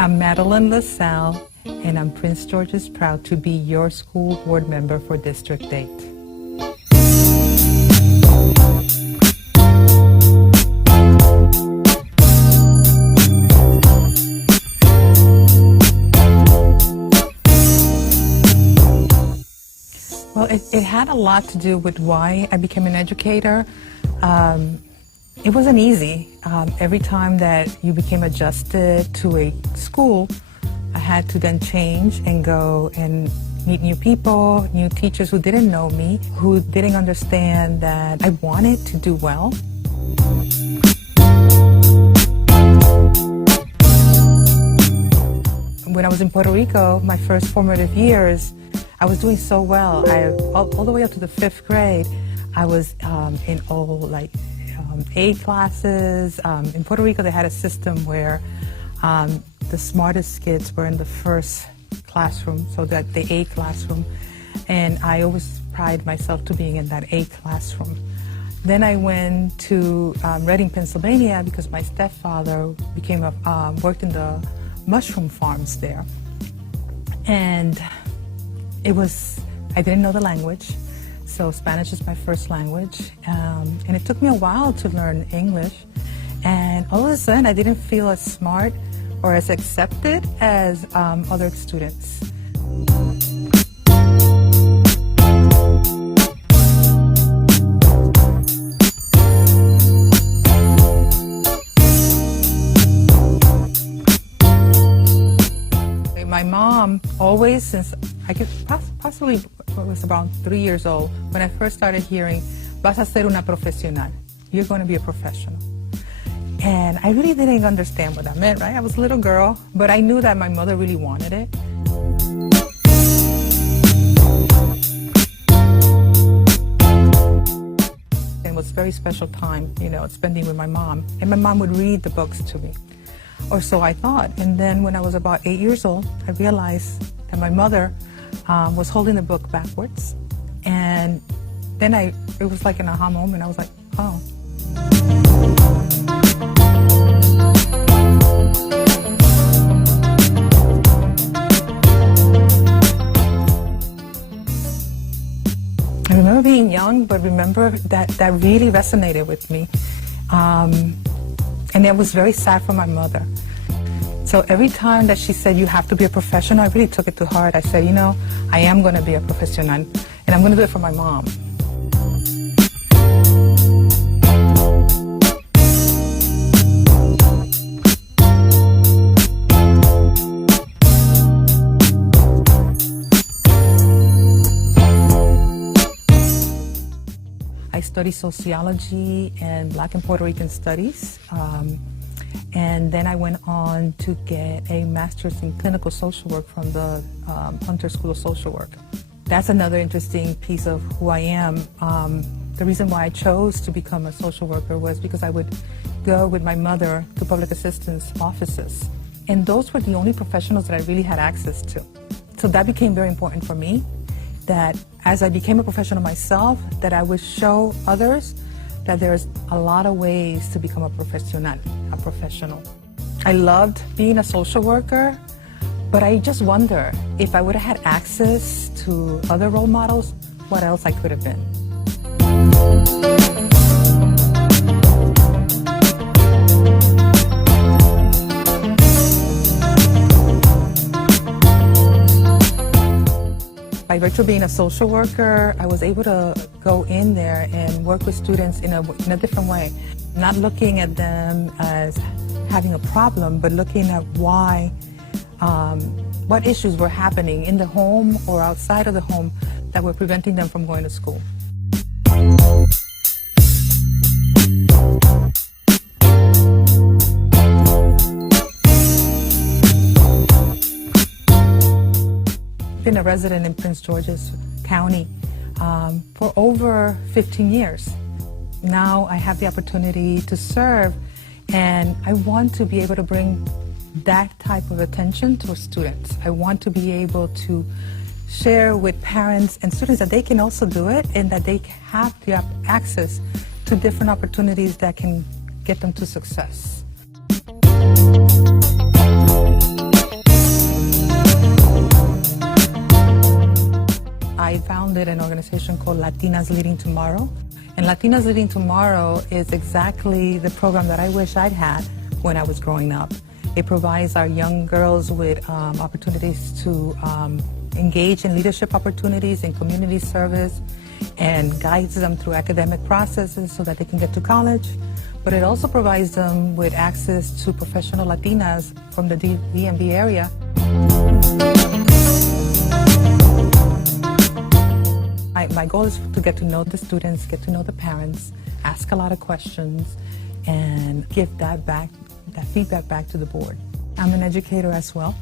I'm Madeline LaSalle, and I'm Prince George's proud to be your school board member for District 8. Well, it had a lot to do with why I became an educator. It wasn't easy. Every time that you became adjusted to a school, I had to then change and go and meet new people, new teachers who didn't know me, who didn't understand that I wanted to do well. When I was in Puerto Rico, my first formative years, I was doing so well. All the way up to the 5th grade, I was in all A classes. In Puerto Rico, they had a system where the smartest kids were in the first classroom, so that the A classroom, and I always pride myself to being in that A classroom. Then I went to Reading, Pennsylvania, because my stepfather worked in the mushroom farms there, and I didn't know the language. So Spanish is my first language, and it took me a while to learn English, and all of a sudden I didn't feel as smart or as accepted as other students. My mom always, since I could possibly was around 3 years old, when I first started hearing, "Vas a ser una profesional," you're going to be a professional. And I really didn't understand what that meant, right? I was a little girl, but I knew that my mother really wanted it. It was a very special time, spending with my mom. And my mom would read the books to me, or so I thought. And then when I was about 8 years old, I realized that my mother was holding the book backwards, and then it was like an aha moment. I was like, oh. I remember being young, but remember that really resonated with me, and it was very sad for my mother. So every time that she said, "You have to be a professional," I really took it to heart. I said, I am going to be a professional, and I'm going to do it for my mom. I studied sociology and Black and Puerto Rican studies. And then I went on to get a master's in clinical social work from the Hunter School of Social Work. That's another interesting piece of who I am. The reason why I chose to become a social worker was because I would go with my mother to public assistance offices. And those were the only professionals that I really had access to. So that became very important for me, that as I became a professional myself, that I would show others that there's a lot of ways to become a professional. I loved being a social worker, but I just wonder if I would have had access to other role models, what else I could have been. By virtue of being a social worker, I was able to go in there and work with students in a different way. Not looking at them as having a problem, but looking at what issues were happening in the home or outside of the home that were preventing them from going to school. Been a resident in Prince George's County for over 15 years. Now I have the opportunity to serve, and I want to be able to bring that type of attention to students. I want to be able to share with parents and students that they can also do it, and that they have the access to different opportunities that can get them to success. founded an organization called Latinas Leading Tomorrow. And Latinas Leading Tomorrow is exactly the program that I wish I'd had when I was growing up. It provides our young girls with opportunities to engage in leadership opportunities, in community service, and guides them through academic processes so that they can get to college. But it also provides them with access to professional Latinas from the DMV area. My goal is to get to know the students, get to know the parents, ask a lot of questions, and give that feedback back to the board. I'm an educator as well,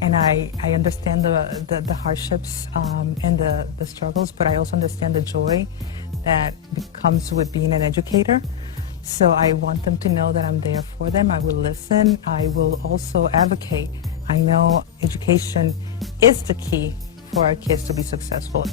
and I understand the hardships and the struggles, but I also understand the joy that comes with being an educator. So I want them to know that I'm there for them. I will listen. I will also advocate. I know education is the key for our kids to be successful.